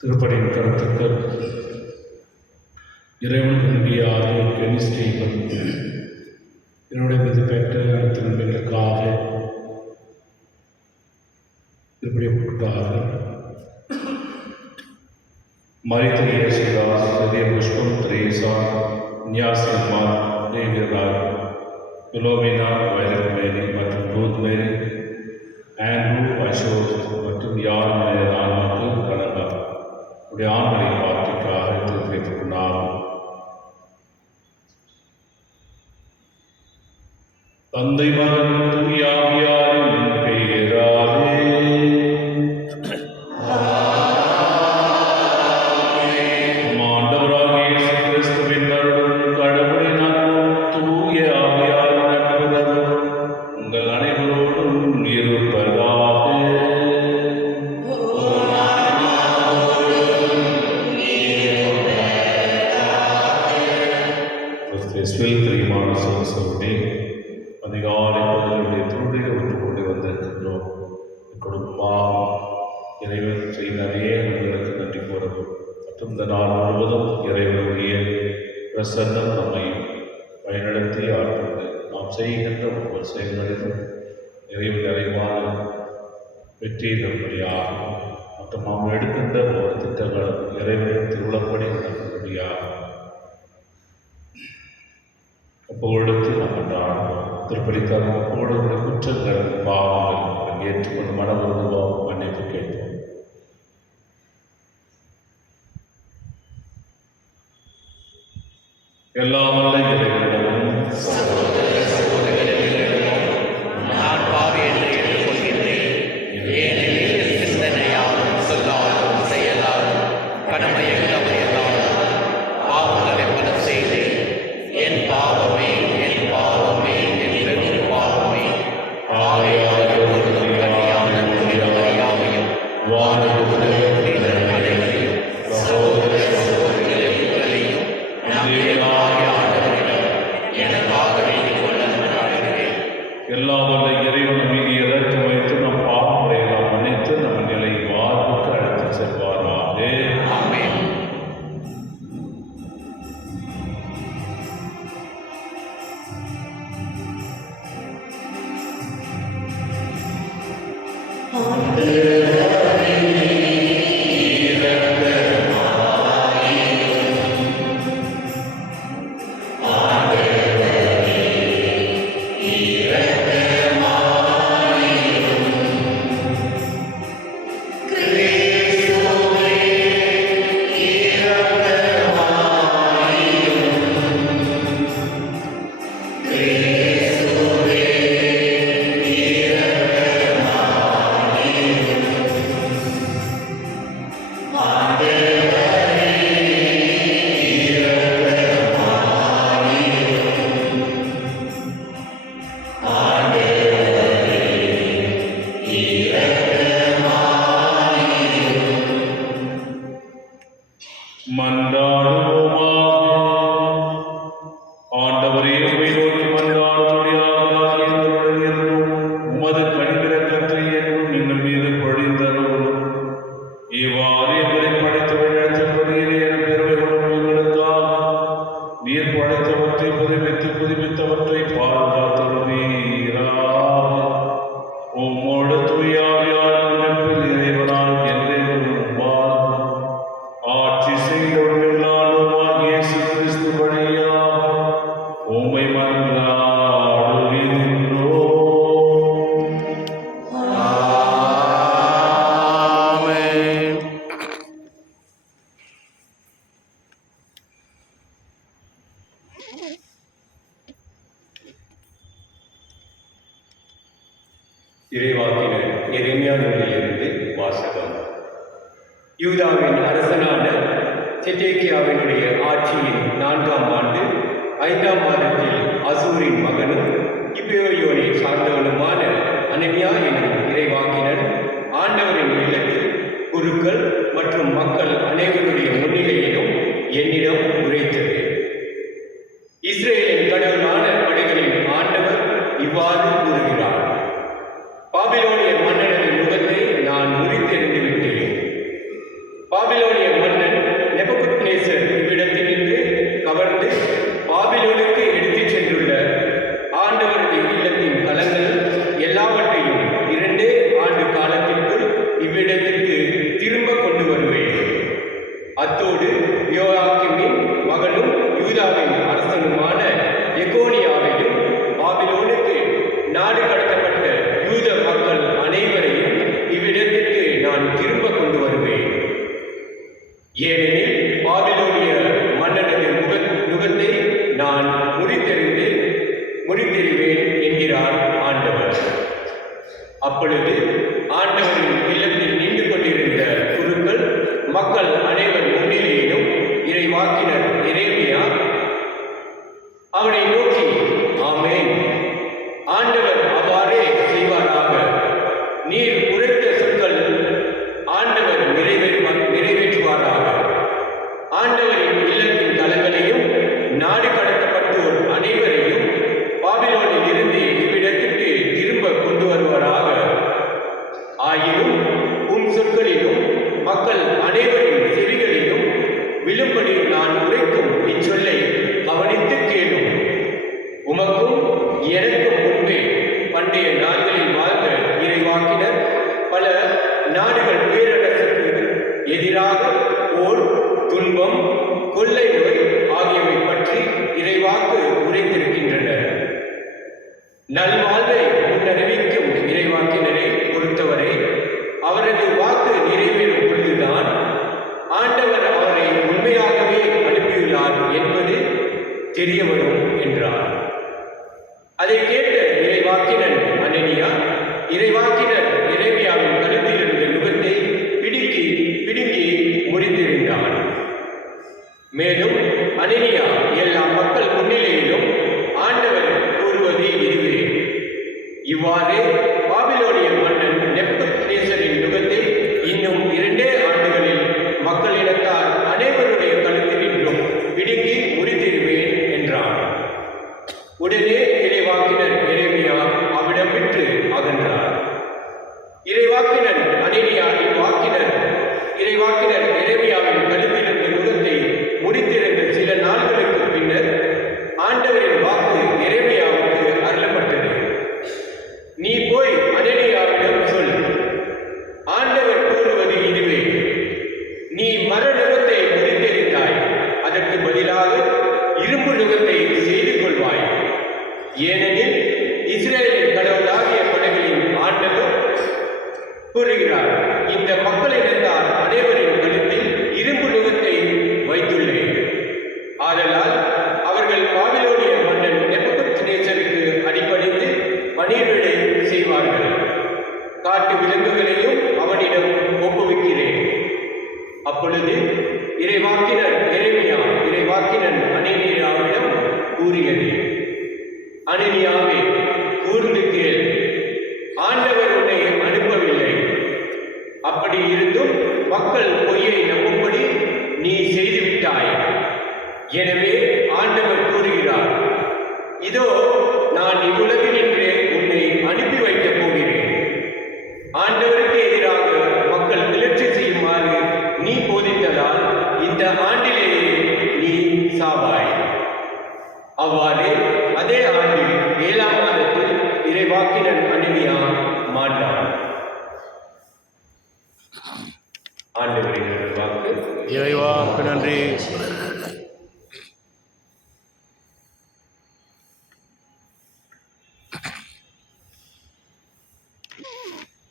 திருப்படியின் கருத்துக்கள். இறைவன் விரும்பிய ஆகியோர் கெமிஸ்ட்ரிகள் என்னுடைய மீது பெற்ற அனைத்து நன்மைகளுக்காக இப்படிப்பட்டார்கள். மரித்த இயேசுதாஸ், சதிய புஷ்பம், திரேசா, நியாசிமா, தேவியராய், பிலோமினா, வைரல் மேரி மற்றும் ரூத் மேரி, ஆண்ட்ரூ, அசோக் மற்றும் யாரும் ஆன்மாக்கு கணவர் உடைய ஆண்களை பார்த்திக்காக எடுத்து வைத்துக் கொண்டார். தந்தை மகன் தூய ஆவியாரின் பெயராலே ஆண்டவராகிய இயேசு கிறிஸ்துவின் அருளும் கடவுளின் அன்பும் தூய ஆவியாரின் நட்புறவும் உங்கள் அனைவரோடும் இருப்பதாக. அதிகாலை முதலுடைய திருடைய ஒட்டுக்கொண்டு வந்திருக்கின்றோம். குடும்பமாக இறைவன் செய்த அதே உங்களுக்கு நன்றி கூறவும் மற்றும் இந்த நாள் முழுவதும் இறைவனுடைய பிரசன்னம் நம்மை வழிநடத்தி ஆழ்ந்து நாம் செய்கின்ற ஒவ்வொரு செயல்களிலும் இறைவன் நிறைவான வெற்றி தரும்படியாகும் மற்றும் நாம் எடுக்கின்ற ஒவ்வொரு திட்டங்களும் இறைவனின் திருவிழப்படி நடக்கும்படியாகும். ஒப்புக்கொடுத்து நாம் கொண்டாடுவோம். திருப்பலிக்காக ஒப்புக்கொடுக்கிற குற்றங்கள் பாவங்கள் ஏற்றுக்கொண்டு மனவுருவம் மன்னிப்பு கேட்போம். எல்லாம் வல்ல இறைவனிடமும் நான் பாவி என்று ஏற்றுக்கொள்கின்றேன். ஏனெனில் சிந்தனையாலும் சொல்லாலும் செயலாலும் கடமையை தவறியதாலும் பாவங்களை பல செய்தேன். என் பாவமே, என் பாவமே, என் பெரும் பாவமே. ஆகையால் எப்பொழுதும் கனியான அறியாமையும் அனைவரையும் சகோதர சகோதரிகளையும் எனக்காக வேண்டிக் கொள்ள நாடுகிறேன். எல்லா வல்ல இறைவன் மீது இறக்கி வைத்து நம் பாவங்களை எல்லாம் மன்னித்து நம்ம நிலை வாழ்வுக்கு அழைத்து செல்வாராக. ஆமென். பாதுகாத்தருளீராக. உம்மோடு தூயாவியான நட்பில் இறைவனாக என்றென்றும் வாழ்ந்து ஆட்சி செய்தவர்களாலும் இயேசு கிறிஸ்து வழியாக உம்மை மன்றாடுகின்றோம். ஆமென். இறைவாக்கினர் எரேமியா நூலிலிருந்து வாசகம். யூதாவின் அரசனான செதேக்கியாவினுடைய ஆட்சியின் 4ஆம் ஆண்டு 5ஆம் மாதத்தில் அசூரின் மகனும் கிபேயோனை சார்ந்தவனுமான அனனியா எனும் இறைவாக்கினர் ஆண்டவரின் இல்லத்தில் குருக்கள் மற்றும் மக்கள் அனைவருடைய முன்னிலையிலும் என்னிடம் உரைத்தது. இஸ்ரேலின் கடவுளான படைகளின் ஆண்டவர் இவ்வாறு கூறுகிறார்: பாபிலோனிய மன்னனது முகத்தை நான் முறித்தெறிந்து விட்டேன். பாபிலோனிய மன்னன் நெபுகத்நேசர் இவ்விடத்தினின்று கவர்ந்து பாபிலோனுக்கு எடுத்துச் சென்றுள்ள ஆண்டவரது இல்லத்தின் கலங்கள் எல்லாவற்றையும் 2 ஆண்டு காலத்திற்குள் இவ்விடத்திற்கு திரும்ப கொண்டு வருவேன். அத்தோடு யோயாக்கீமின் மகனும் யூதாவின் அரசனுமான எகோனியாவையும் பாபிலோனுக்கு நாடு கடத்தப்பட்ட யூத மக்கள் அனைவரையும் இவ்விடத்திற்கு நான் திரும்ப கொண்டு வருவேன். ஏனெனில் பாபிலோனிய மன்னனது முகத்தை நான் முறித்தெறிவேன் என்கிறார் ஆண்டவர். அப்பொழுது ஆண்டவரின் இல்லத்தில் நின்று கொண்டிருந்த குருக்கள் மக்கள் அனைவர் முன்னிலையிலும் இறைவாக்கினர் எரேமியா அவனை நோக்கி, ஆமென், ஆண்டவர் அவ்வாறே செய்வாராக. நீர் உரைத்த சொற்கள் ஆண்டவர் நிறைவேற்றுவாராக. ஆண்டவரின் இல்லத்தின் தலங்களையும் நாடு கடத்தப்பட்டோர் அனைவரையும் பாபிலோனில் இருந்து இவ்விடத்திற்கு திரும்ப கொண்டு வருவாராக. ஆயினும் உம் சொற்களிலும் மக்கள் அனைவரின் செவிகளிலும் விழும்படி நான் உரைக்கும் இச்சொல்லை கவனித்து கேளும். உமக்கும் எனக்கும் முன்பே பண்டைய நாட்களில் வாழ்ந்த இறைவாக்கினர் பல நாடுகள் பேரரசுக்கு எதிராக போர், துன்பம், கொள்ளை நோய் ஆகியவை பற்றி இறைவாக்கு உரைத்திருக்கின்றனர். நல்வாழ்வை முன்னறிவிக்கும் இறைவாக்கினரை பொறுத்தவரை அவரது வாக்கு நிறைவேறும் பொழுதுதான் ஆண்டவர் அவரை உண்மையாகவே அனுப்பியுள்ளார் என்பது தெரிய வரும் என்றார். அதை கேட்ட இறைவாக்கினன் அனனியா இறைவாக்கினர் எரேமியாவின் கழுத்தில் இருந்த நுகத்தை பிடுங்கி முறித்தெறிந்தான். மேலும் அனனியா எல்லா மக்கள் முன்னிலையிலும் ஆண்டவர் கூறுவது இதுவே: இவ்வாறே பாபிலோனிய மன்னன் நெபுகத்நேசரின் நுகத்தை இன்னும் 2 ஆண்டுகளில் மக்களிடத்தார் அனைவருடைய கழுத்தினின்றும் பிடுங்கி முறித்தெறிவேன் என்றான். உடனே இறைவாக்கினர் எரேமியா அவ்விடம் விட்டு அகன்றார். இறைவாக்கினர் அனனியா இறைவாக்கினர் எரேமியாவின் கழுத்திலிருந்த நுகத்தை முடித்திருந்த சில நாட்களுக்கு பின்னர் ஆண்டவரின் வாக்கு எரேமியாவுக்கு அருளப்பட்டது. நீ போய் அனனியாவிடம் சொல், ஆண்டவர் கூறுவது இதுவே: நீ மர நுகத்தை முறித்தெறிந்தாய், அதற்கு பதிலாக இரும்பு நுகத்தை செய்து கொள்வாய். ஏனெனில் இஸ்ரேலின் கடவுளாகிய படைகளின் ஆண்டவர் கூறுகிறார்: இந்த மக்களிடத்தார் அனைவரின் கழுத்தில் இரும்பு நுகத்தை வைத்துள்ளேன். ஆதலால் அவர்கள் பாபிலோனிய மன்னன் நெபுகத்நேசருக்கு அடிபணிந்து பணிவிடை செய்வார்கள். காட்டு விலங்குகளையும் அவனிடம் ஒப்புவிக்கிறேன். அப்பொழுது இறைவாக்கினர் எரேமியா இறைவாக்கினன் அனனியாவிடம் கூறியது: அனனியாவே, கூர்ந்து கேள். ஆண்டவர் உன்னை அனுப்பவில்லை. அப்படி இருந்தும் மக்கள் பொய்யை நம்பும்படி நீ செய்துவிட்டாய். எனவே ஆண்டவர் கூறுகிறார்: இதோ நான் இவ்வுலகினின்றே உன்னை அனுப்பி வைக்கப் போகிறேன். ஆண்டவருக்கு எதிராக மக்கள் கிளர்ச்சி செய்யுமாறு நீ போதித்ததால் இந்த ஆண்டிலேயே நீ சாவாய். அவ்வாறே அதே ஆண்டில்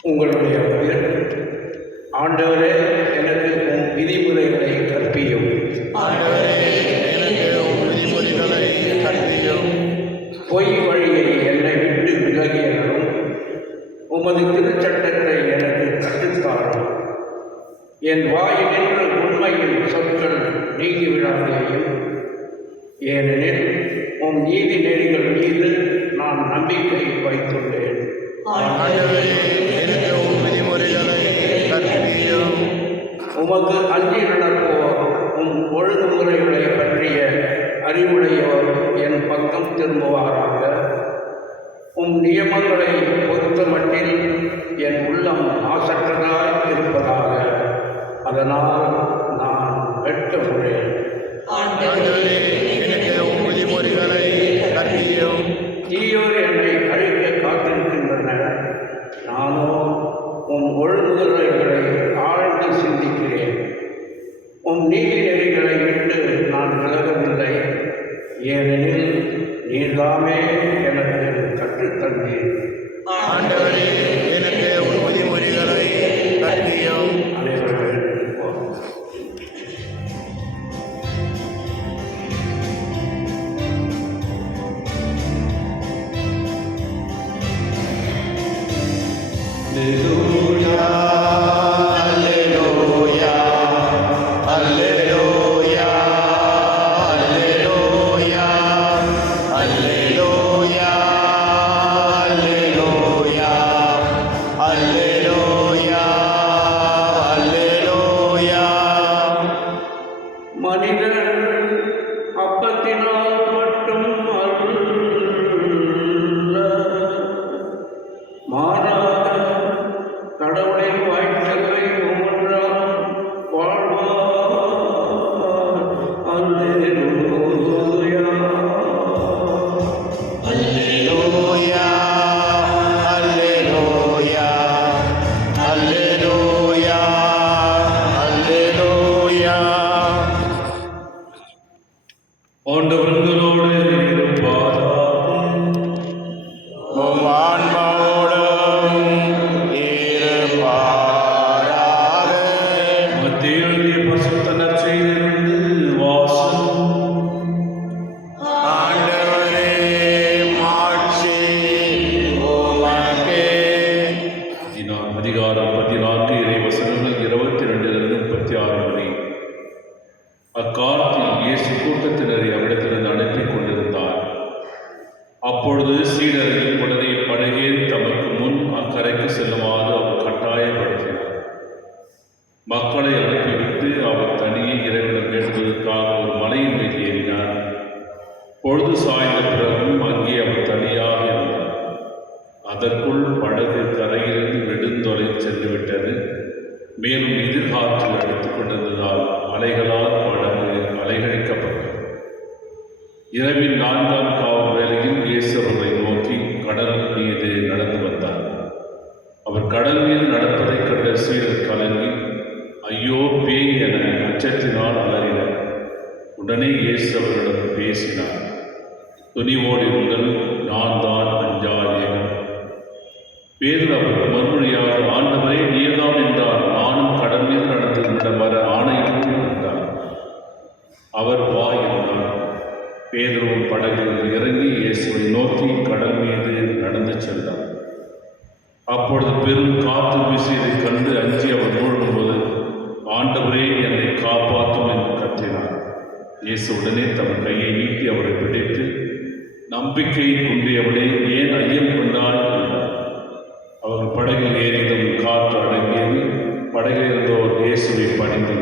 உங்களுடைய பதில், ஆண்டவரே எனக்கு உம் விதிமுறைகளை கற்பியும். ஆண்டவரே எனக்கு உம் விதிமுறைகளை கற்பியும். பொய் வழியை என்னை விட்டு விலகியரும், உமது திருச்சட்டத்தை எனக்கு கற்றுத்தாரும். என் வாயினின்று உண்மையின் சொற்கள் நீங்கிவிடாதேயும், ஏனெனில் உம் நீதி நெறிகள் மீது நான் நம்பிக்கை வைத்துள்ளேன். ஆண்டவரே எனக்கு உம் விதிமுறைகளை கற்பியும். உமக்கு அஞ்சி நடப்போர், உம் ஒழுங்குமுறைகளை பற்றிய அறிவுடையோர் என் பக்கம் திரும்புவாராக. உம் நியமங்களை பொறுத்த மட்டில் என் உள்ளம் மாசற்றதாய் இருப்பதாக. அதனால் நான் வெட்கமுறேன். ஆண்டவரே எனக்கு உம் விதிமுறைகளை கற்பியும். தீயோர் என்னை அழிக்க காத்திருக்கின்றனர், நானோ உம் ஒழுங்குமுறைகளை ஆழ்ந்து சிந்திக்கிறேன். உம் நீதி நெறிகளை விட்டு நான் விலகவில்லை, ஏனெனில் நீர்தாமே எனக்கு கற்றுத்தந்தீர். ஆண்டவரே எனக்கு உம் விதிமுறைகளை கற்பியும். அனைவர்கள் Alleluia, alleluia, alleluia, alleluia, alleluia, alleluia, alleluia, alleluia. மனிதர் அப்பத்தினால் மட்டும் அல்ல, மாறாக கடவுளின் வாய்ச்சொல்லை ஒவ்வொன்றால் வாழ்வார். அல்லேலூயா. Alleluia, alleluia, alleluia, alleluia. ஆண்டவர்களோடு இருப்பாராக. உம் ஆன்மாவோடும் இருப்பாராக. மத்தேயு எழுதிய பரிசுத்த நற்செய்தியிலிருந்து வாசகம். ஆண்டவரே மாட்சி உமக்கே. அதிகாரம் 14 இறைவசனங்கள் 22 36 வரை. அக்காலத்தில் இயேசு கூட்டத்தினரை அவ்விடத்திலிருந்து அனுப்பிக் கொண்டிருந்தார். அப்பொழுது சீடரையும் உடனே படகேறி தமக்கு முன் அக்கரைக்கு செல்லுமாறு அவர் கட்டாயப்படுத்தினார். மக்களை அனுப்பிவிட்டு அவர் தனியே இறைவனிடம் வேண்டுவதற்காக ஒரு மலையின் மீது ஏறினார். பொழுது சாய்ந்த பிறகும் அங்கே அவர் தனியாக இருந்தார். அதற்குள் படகு கரையிலிருந்து நெடுந்தொலை சென்றுவிட்டது. மேலும் எதிர்காற்றில் அடித்துக் கொண்டிருந்ததால் அலைகளால் படகு அலைகழிக்கப்பட்டது. இரவின் 4ஆம் காவல் வேளையில் இயேசு அவர்களை நோக்கி கடல் மீது நடந்து வந்தார். அவர் கடல் மீது நடப்பதைக் கண்ட சீடர் கலங்கி, ஐயோ பேய் என அச்சத்தினால் அலறினர். உடனே இயேசு அவர்களிடம் பேசினார். துணிவோடு இருங்கள், நான் தான், அஞ்சாதீர்கள். பேதுரு அவருக்கு மறுமொழியாக, ஆண்டவரே நீர்தாம் என்றார், நானும் கடல் மீது நடந்து வர ஆணையிடும் என்றார். அவர் வா என்றார். பேதுருவும் படகில் இறங்கி இயேசுவை நோக்கி கடல் மீது நடந்து சென்றார். அப்பொழுது பெரும் காற்று வீசியதைக் கண்டு அஞ்சி அவர் மூழ்கும்போது, ஆண்டவரே என்னை காப்பாற்றும் என்று கத்தினார். இயேசு உடனே தம் கையை நீட்டி அவரை பிடித்து, நம்பிக்கை குன்றியவனே ஏன் ஐயம் கொண்டாய் என்றார். அவர்கள் படகில் ஏறியதும் காற்று அடங்கியது. படகில் இருந்தோர் இயேசுவை பணிந்து,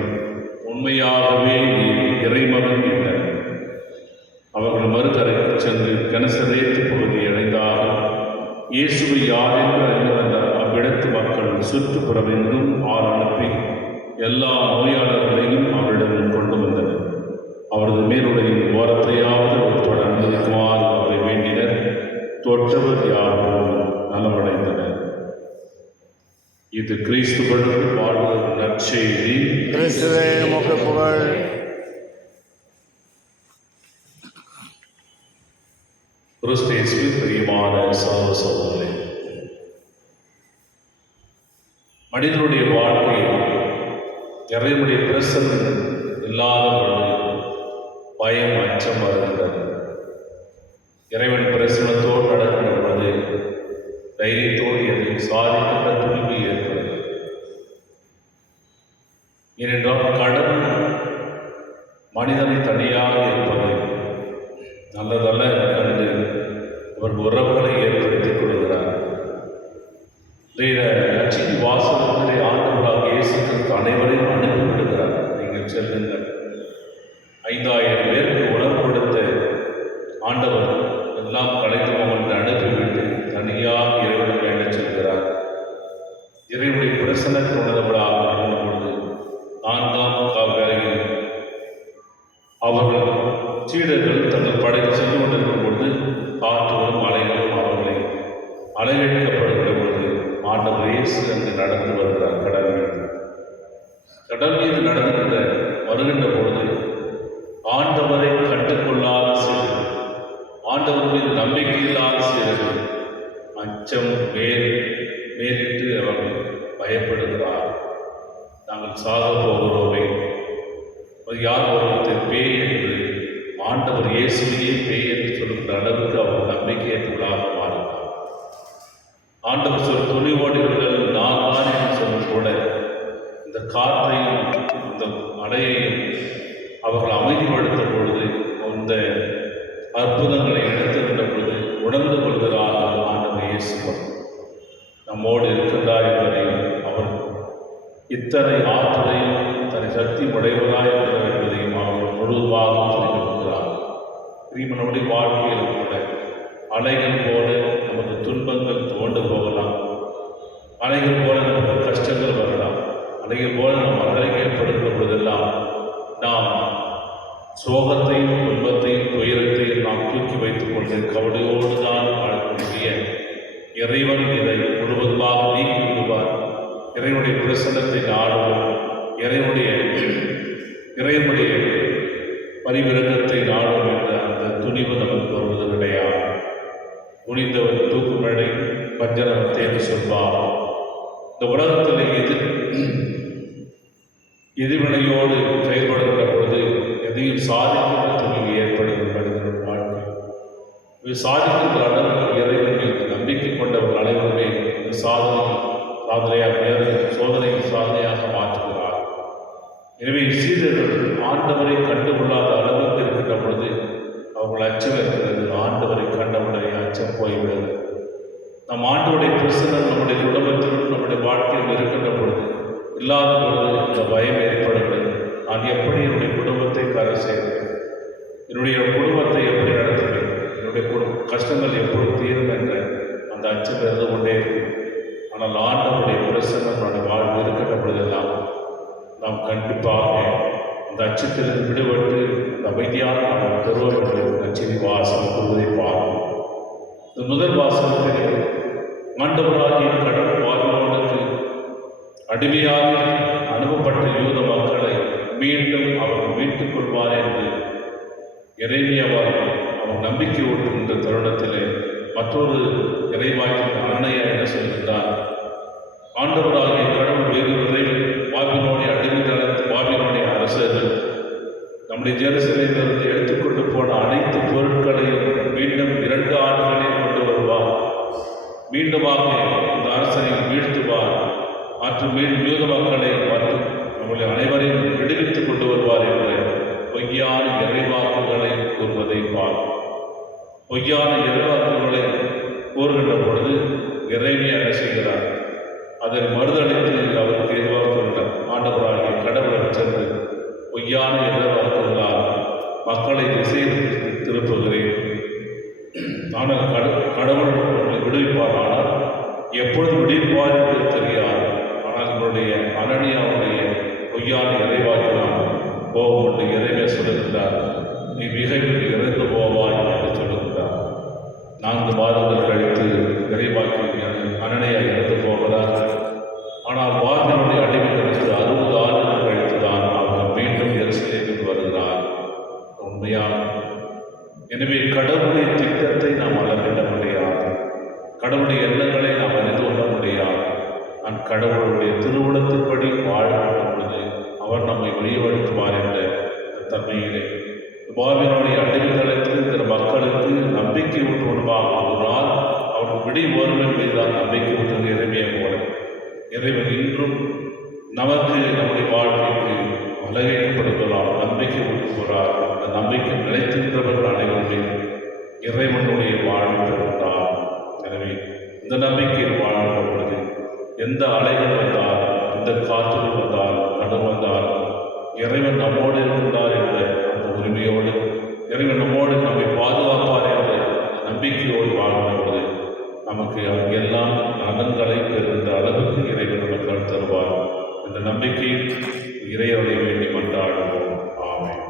உண்மையாகவே நீ இறைமகன் என்றனர். அவர்கள் மறுகரைக்கு சென்று கெனசரேத்து பகுதியை அடைந்தார்கள். இயேசுவை யார் என்று அறிந்து வந்தார். அவ்விடத்து மக்கள் சுற்றுப்புறமெங்கும் ஆள் அனுப்பி எல்லா நோயாளர்களையும் அவரிடம் கொண்டு வந்தனர். அவரது மேலுடையின் ஓரத்தையாவது அவர் தொட அனுமதிக்குமாறு அவரை வேண்டினர். தொற்றவர் யாரும் நலமடைந்தனர். இது கிறிஸ்துவுக்கு வாழ்வு நற்செய்தி. கிறிஸ்துவே உமக்கு புகழ். கிறிஸ்து இயேசுவில் பிரியமான சகோதர சகோதரர்களே, மனிதனுடைய வாழ்க்கையில் இறைவனுடைய பிரசன்னம் இல்லாத பொழுது பயம், அச்சம் வருகின்றது. இறைவன் பிரசனத்தோடு நடக்கிற பொழுது தைரியத்தோடு எதையும் சாதிக்கின்ற துணிவு ஏற்படுகிறது. ஏனென்றால் கடவுள் மனிதனை தனியாக இருப்பது நல்லதல்ல கண்டு அவர் உறவுகளை ஏற்படுத்திக் கொள்கிறார். லட்சுமி வாசகத்திலே ஆண்டவராக இயேசு கிறிஸ்து அனைவரையும் அனுப்பிவிடுகிறார். நீங்கள் செல்லுங்கள். 5000 பேருக்கு உணவு கொடுத்த ஆண்டவர் எல்லாம் கலைந்து என்று அனுப்பிவிட்டு தனியாக இறைவனம் வேண்ட செல்கிறார். இறைவனுடைய பிரசனத்தை உணர்ந்தவராக இருந்த பொழுது 4ஆம் வேளையில் அவர்கள் சீடர்கள் தங்கள் படையில் சென்று கொண்டிருக்கும் பொழுது காற்றுகளும் அலைகளும் அவர்களை அலையடிக்கப்படுகிற பொழுது ஆண்டவர் இயேசு அங்கு நடந்து வருகிறார். கடல் மீது நடந்துகின்ற வருகின்ற பொழுது ஆண்டவரை கண்டுகொள்ளாத சீடர்கள், ஆண்டவர் மீது நம்பிக்கை இல்லாத சீடர்கள் அச்சம் மேலிட்டு அவர்கள் பயப்படுகிறார். நாங்கள் சாக போகிறோமே, யார் ஒருவத்தில் பேய் என்று ஆண்டவர் இயேசுவையே பேய் என்று சொல்கின்ற அளவுக்கு அவர் நம்பிக்கையற்றவர்களாக மாறுகிறார். ஆண்டவர் சொல் துணிவோடுகள் நான் தான் என்று சொல்லும் கூட இந்த காற்றையும் இந்த அலையையும் அவர்கள் அமைதிப்படுத்த பொழுது, அந்த அற்புதங்களை எடுத்துகின்ற பொழுது உணர்ந்து கொள்கிறார்கள். ஆண்டவர் இயேசுவர் நம்மோடு இருக்கின்றார் என்பதையும் அவர் இத்தனை ஆற்றலையும் தன்னை சக்தி உடையவராய் இருக்கிறார் என்பதையும் அவர்கள் முழுவதுமாக புரிந்து கொள்கிறார். கிரீமனுடைய வாழ்க்கையிலும் கூட அலைகள் போல நமக்கு துன்பங்கள் தோண்டு போகலாம், அலைகள் போல நமக்கு கஷ்டங்கள் வரலாம், அலைகள் போல நம் அலையப்படுகிற பொழுதெல்லாம் நாம் சோகத்தையும் துன்பத்தையும் துயரத்தையும் நாம் தூக்கி வைத்துக் கொண்டு கவலையோடு தான் வாழக்கூடிய இறைவன் இதை முழுவதுமாக நீக்கி விடுவார். இறைவனுடைய பிரசன்னத்தை நாடுவோம். இறைவனுடைய பரிவிரகத்தை நாடும் என்ற அந்த துணிவு நமக்கு வருவது கிடையாது. துணிந்தவர் தூக்குமடை பஞ்சனவத்தை என்று சொல்வார். இந்த உலகத்தில் எதிர்வினையோடு செயல்படுகிற பொழுது எதையும் சாதிக்கின்ற துணிவு ஏற்படுகிற மனிதனுடைய வாழ்க்கை. இது சாதிக்கின்ற அளவுக்கு இறைவன் மீது நம்பிக்கை கொண்டவர்கள் அனைவருமே இந்த சோதனையை சாதனையாக மாற்றுகிறார். எனவே சீடர்கள் ஆண்டவரை கண்டுகொள்ளாத அளவுக்கு இருக்கின்ற பொழுது அவர்கள் அச்சம் இருக்கிறது. ஆண்டவரை கண்டவுடனே அச்சம் போய்விடுது. நம் ஆண்டவருடைய பிரசன்னம் நம்முடைய குடும்பத்திலும் நம்முடைய வாழ்க்கையில் இருக்கின்ற பொழுது இல்லாத பொழுது இந்த பயம் ஏற்படுகிறது. நான் எப்படி என்னுடைய குடும்பத்தை கரை செய்வேன், என்னுடைய குடும்பத்தை எப்படி நடத்துவேன், என்னுடைய கஷ்டங்கள் எப்பொழுது தீரும் என்ற அந்த அச்சம் இருந்து கொண்டே இருக்கும். ஆனால் ஆண்டவருடைய பிரசன்னம் நம்முடைய வாழ்வு இருக்கின்ற பொழுதெல்லாம் நாம் கண்டிப்பாக அந்த அச்சத்திலிருந்து விடுபட்டு அந்த அமைதியான நாம் பெறுவோம் என்று நச்சினி வாசகம் கூறுவதை பார்க்கும். இந்த முதல் வாசகத்திலே ஆண்டவராகிய கடவுள் பாபிலோனுக்கு அடிமையாக அனுப்பப்பட்ட யூத மக்களை மீண்டும் அவர் மீட்டுக் கொள்வார் என்று எரேமியாவால் அவர் நம்பிக்கை ஊட்டுகின்ற தருணத்திலே மற்றொரு இறைவாக்கின் அணைய என்ன சொல்கின்றார்? ஆண்டவராகிய கடவுள் வெகு விரைவில் பாபிலோனிய அரசர்கள் நம்முடைய ஜெருசலேமிலிருந்து எடுத்துக்கொண்டு போன அனைத்து பொருட்களையும் மீண்டும் 2 ஆண்டுகளில் கொண்டு வருவார். மீண்டுமாக இந்த அரசனை வீழ்த்துவார். மற்றும் யூத மக்களை மற்றும் நம்முடைய அனைவரையும் விடுவித்துக் கொண்டு வருவார் என்று பொய்யான இறைவாக்குகளை கூறுவதை பார்க்கும். பொய்யான இறைவாக்குகளை கூறுகின்ற பொழுது எரேமியா என்ன செய்கிறார்? அதை மறுதளித்து அவருக்கு எதுவாக சொல்கிறார்? ஆண்டவராகிய கடவுள் சென்று பொய்யான இறைவாக்குகளால் மக்களை திசையில் திருப்புகிறேன். ஆனால் கடவுள் உங்களை விடுவிப்பார். ஆனால் எப்பொழுது விடுவிப்பார் என்று தெரியாது. ஆனால் என்னுடைய அனனியாவுடைய பொய்யான இறைவாக்கினால் கோபம் என்று இறைவே சொல்லுகின்றார். நீ மிகவும் இறந்து போவாய் என்று சொல்லுகின்றார். 4 மாதங்கள் கழித்து இறைவாக்கி அனனியா இறந்து போகிறார். ஆனால் பாபிலோனிய அடிமைகளுக்கு 60 ஆண்டுகள் கழித்துதான் அவர் மீண்டும் எருசலேமுக்கு வருகிறார். உண்மையாக எனவே கடவுளுடைய திட்டத்தை நாம் அளவிட முடியாது. கடவுளுடைய எண்ணங்களை நாம் அறிந்து கொள்ள முடியாது. நான் கடவுளுடைய திருவுளத்தின்படி வாழ்கின்ற பொழுது அவர் நம்மை வழிவடுத்துவார் என்ற இந்த தன்மையிலே பாபிலோனிய அடிமைத்தளத்தில் இந்த மக்களுக்கு நம்பிக்கை ஊட்டுவதாக ஒரு நாள் அவர்கள் விடி வரும் என்பதுதான் நம்பிக்கை ஊட்டுவது இறைமையை போல இறைவன் இன்றும் நமக்கு நம்முடைய வாழ்க்கைக்கு வலகைப்படுத்தலாம் நம்பிக்கை ஊட்டுகிறார். அந்த நம்பிக்கை நிலைத்திருந்தவர்கள் அனைவருமே இறைவனுடைய வாழ்வு பெறுகிறார். எனவே இந்த நம்பிக்கையில் வாழ்கின்ற பொழுது எந்த அலைகள் வந்தாலும் எந்த காற்றுகள் வந்தாலும் கடல் வந்தாலும் இறைவன் நம்மோடு இருக்கின்றார் என்ற அந்த உரிமையோடு இறைவன் நம்மோடு நம்மை பாதுகாப்பார் என்ற நம்பிக்கையோடு வாழ்கின்ற பொழுது நமக்கு அங்கெல்லாம் நலன்களை பெறுகின்ற அளவுக்கு இறைவன் நமக்கு தருவார் என்ற நம்பிக்கையில் இறைவனை வேண்டி மன்றாடுவோம். ஆமென்.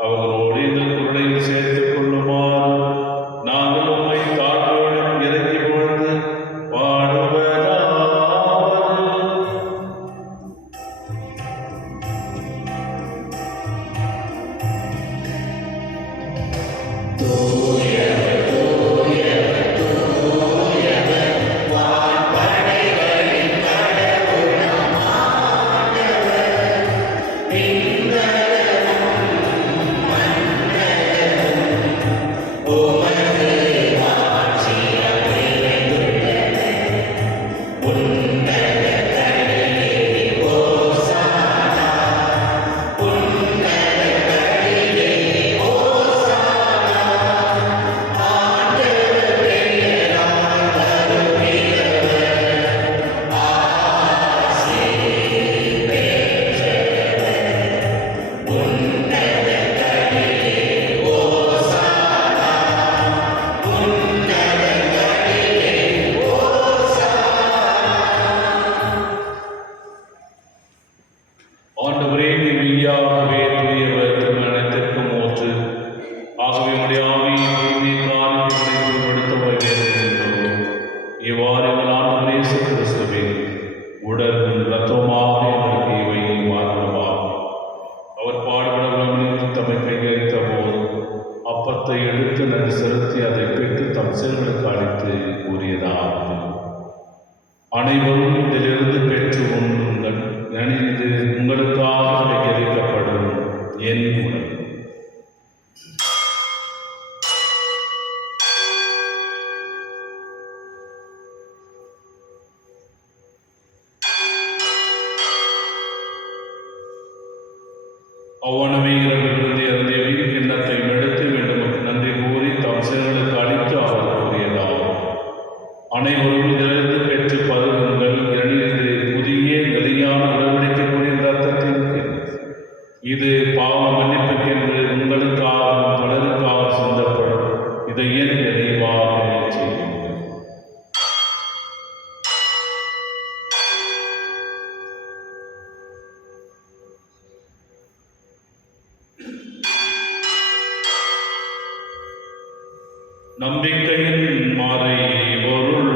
அவர்களோடு அவ்வனமே இரவு விருந்தை அருந்திய வீண் கிண்ணத்தை எடுத்து வேண்டும் நன்றி கூறி தாம் சிறுகளுக்கு அளித்து அவர் கூறியதாகும். அனைவரும் இதிலிருந்து பெற்று பருகுங்கள். எனில் இது புதிய நிலையான உடன்படிக்கைக்குரிய ரத்தத்தின் இது பாவ மன்னிப்புக்கென்று உங்களுக்காகவும் பலருக்காக சிந்தப்படும். இதை என் நினைவாக செய்யுங்கள். நம்பிக்கையின் மாறை பொருள்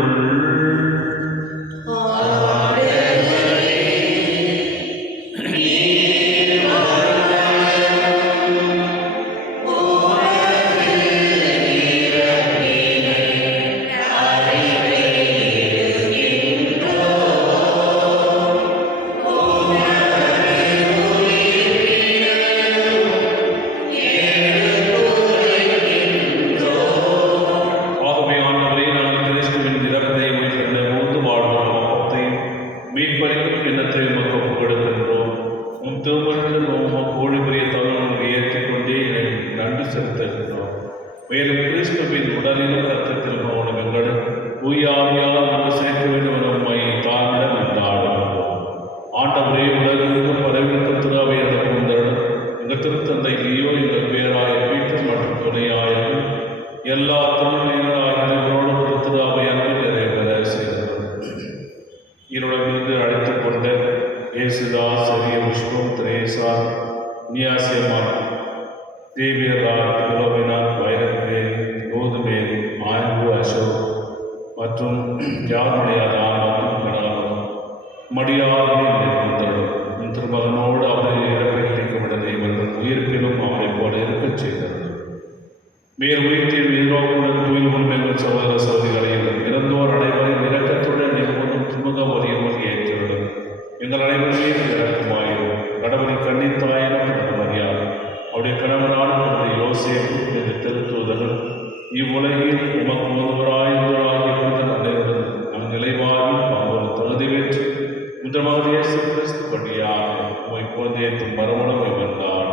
மீட்பளிக்கும் எண்ணத்தை உமக்கு ஒப்புக்கொடுக்கின்றோம். உம் திருமணத்தில் கோழி பெரிய தவறுகளை ஏற்றுக்கொண்டே நன்றி செலுத்துகின்றோம். மேலும் கிறிஸ்துவின் உடலிலும் ரத்தத்திலும் அவனும் எங்களும் உயாவியாக நாங்கள் சேர்க்க வேண்டும் என உண்மை தாமிடம் என்றாடுகின்றோம். ஆண்டவரே, உலகிற்கு பரவிருக்க துறாவை இழப்புந்தரும் எங்கள் திருத்தந்தை லியோ, எங்கள் பேராய பீட்டர் மற்றும் துணையாயர்கள் எல்லா தொழிலாளர்களோடு திருத்துறாவை அன்பில் நிறைவேற செய்தோம். இருடமிருந்து அழைத்துக் கொண்ட இயேசுதாஸ், சிறிய புஷ்பம், திரேசா, நியாசியமான், தேவியரார், புலவினார், வைரப்பே, கோதுமேரி, மாயன்பு, அசோக் மற்றும் யாருடையாத ஆமாக்கும் கடாலும் மடியாரின் நிர்பந்தரும் திருமகனோடு அவரை இறப்பிக்கப்பட்டதை இவர்கள் உயிர்ப்பிலும் அவரை போல இருக்கச் செய்தனர். மேல் உயிர்த்தின் உயிரோக்குடன் தூயில் கொண்டு எங்கள் சகோதர சகோதரிகளையும் இறந்தோர் அனைவரையும் இரக்கத்துடன் எப்போதும் துமுக ஒலியும் ஏற்றுவிடும். எங்கள் அனைவரையும் இறக்குமாயிரும். கடவுளின் கண்ணித்தாயிரம் மரியாதை அவருடைய கணவரான அவருடைய யோசேப்பு இந்த திருத்தூதர்கள் இவ்வுலகில் உமக்கு ஒருவராயிருந்தவராகிய அனைவரும் நம் நிலைவாழ்வில் பங்கோடு தகுதி பெற்று முதலாவது இயேசு கிறிஸ்து பணியாக உமை குழந்தையத்தின் மறுமணமை வந்தார்.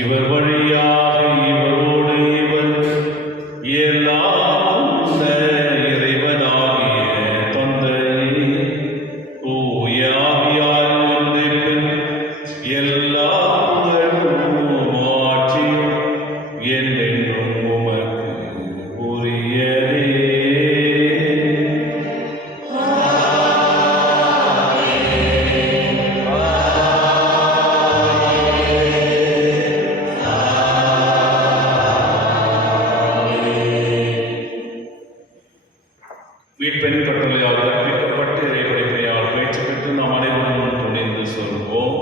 இவர் வழியாக இவரோடு இவர் எல்லாம் இறைவனாகிய தந்தை தூயாவியார் எல்லா ஆட்சியும் என்றென்றும் உமக்கு உரியதே. மீட்பெண் கட்டளையால் கற்பிக்கப்பட்டு இறைவனையால் பயிற்சி பெற்று நாம் அனைவரும் துணிந்து சொல்வோம்.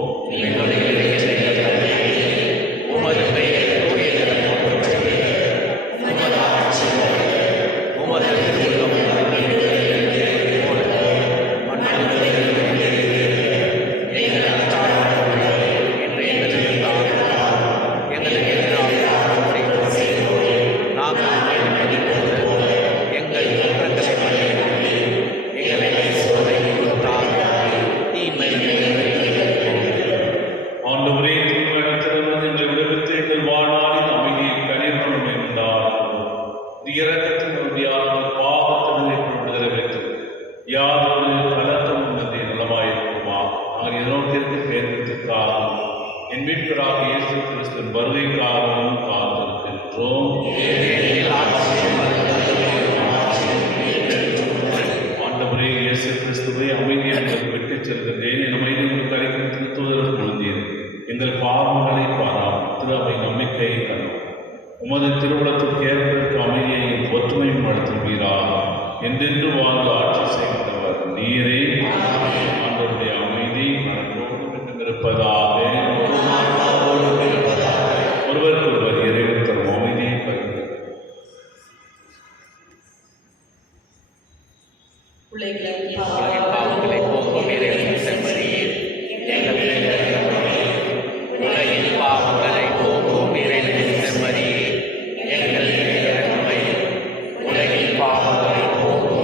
ஆண்டவரே, தூய்மையானத்திலிருந்து எங்களை விடுவித்து எங்கள் வாழ்நாளில் அமைதியை கனிவுடன் இருந்தார். இரக்கத்தின் உறுதியாக பாவத்தினை கொண்டு வைத்து யாரோடு கலக்கம் உள்ளது நலமாயிருக்குமா? நாங்கள் எதனோக்கிற்கு பேருக்காக என் மீட்பராக இயேசு கிறிஸ்துவின் வருகைக்காகவும் காத்திருக்கின்றோம். ஆண்டவரே, இயேசு கிறிஸ்துவை அமைதியை உங்களுக்கு விட்டுச் செல்கின்றேன். என் அமைதியை உங்களுக்கு அளிக்கும் திருத்தூதர் குழந்தையர் எங்கள் பாவங்களை பாராமல் திரு அவை நம்பிக்கையை தரும். உமது திருவுளத்திற்கு ஏற்பதற்கு அமைதியையும் ஒற்றுமையும் நடத்துவீராக. என்றென்று வாழ்ந்து ஆட்சி செய்கின்றவர் நீரே. ஆண்டவருடைய அமைதி மனதோடு இருப்பதாக. ஒருவருக்கு ஒருவர் இறைவன் தரும் அமைதியை பகிர்ந்து உலகின் பாவங்களை போக்கும் இறைவனின் செம்மறியே, உலகின் பாவங்களை போக்கும் இறைவனின் செம்மறியே, எங்கள் மேல் இரக்கமாயிரும். உலகின் பாவங்களை போக்கும்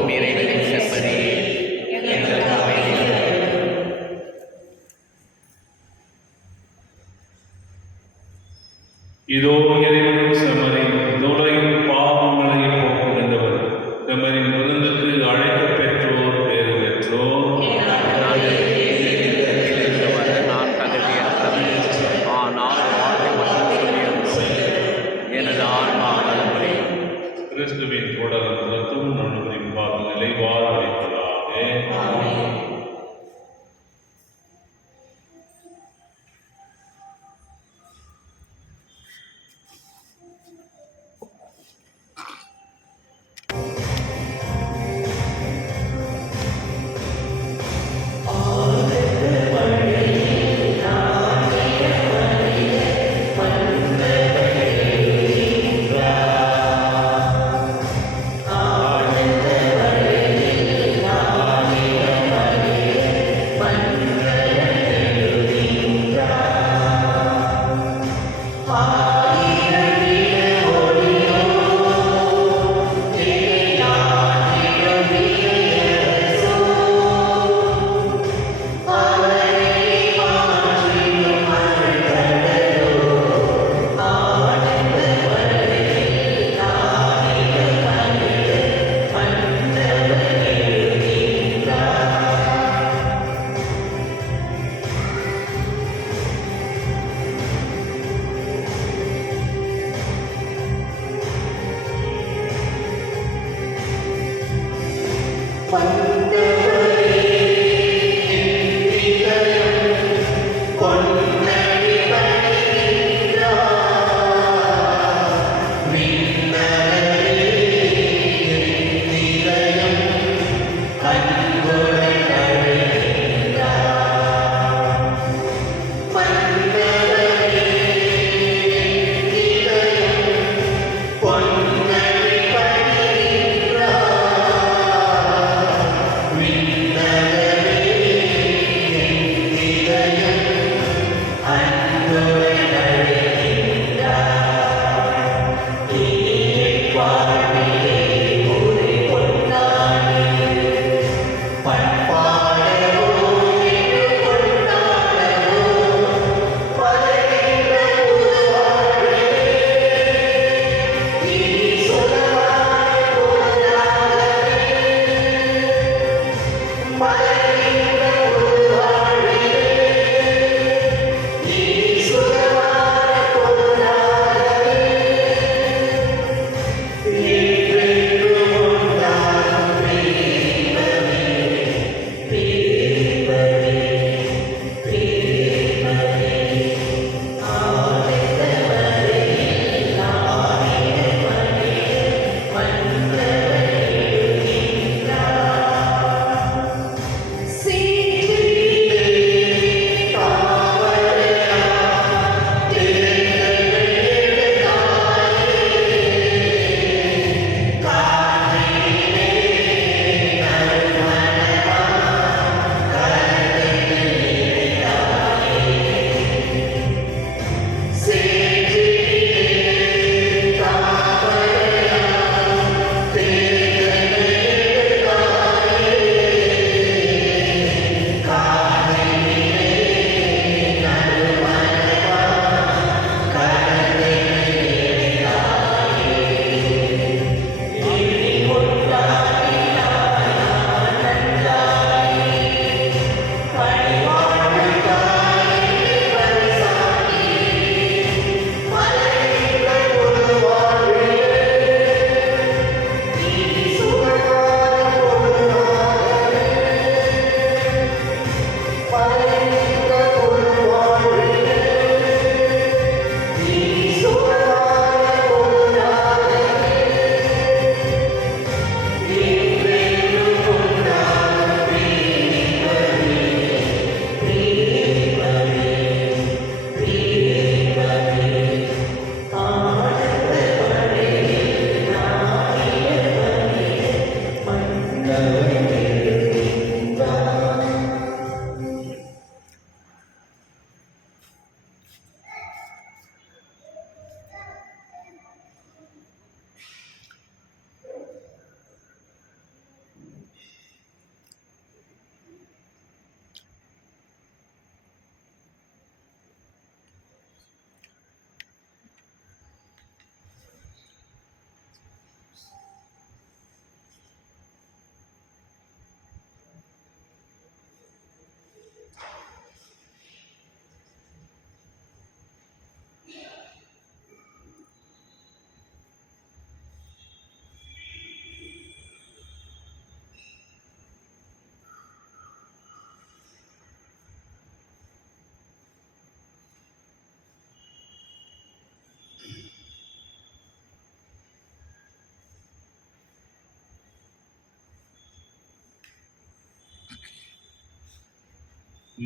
கிறிஸ்துவின் தொடரும் திருத்தும் நுண்ணுரிப்பாக நிலைவாழ அளிப்பதாக. Amen.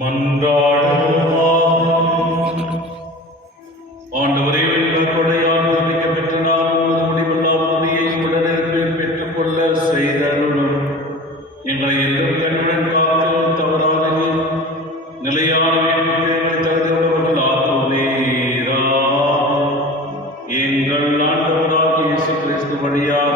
மன்றாடுவோம். ஆண்டவரே, கொடையால் நம்பிக்கை பெற்ற நான் உமது முடிவில்லாத உதவியை உடனே பெற்றுக்கொள்ள செய்தருளும். எங்களை என்றும் கண்ணுடன் காத்து தவறாத நிலையான மீட்புக்கு எங்களை தகுதியுள்ளவர்கள் ஆக்குவீராக. எங்கள் ஆண்டவராகிய இயேசு கிறிஸ்து வழியாக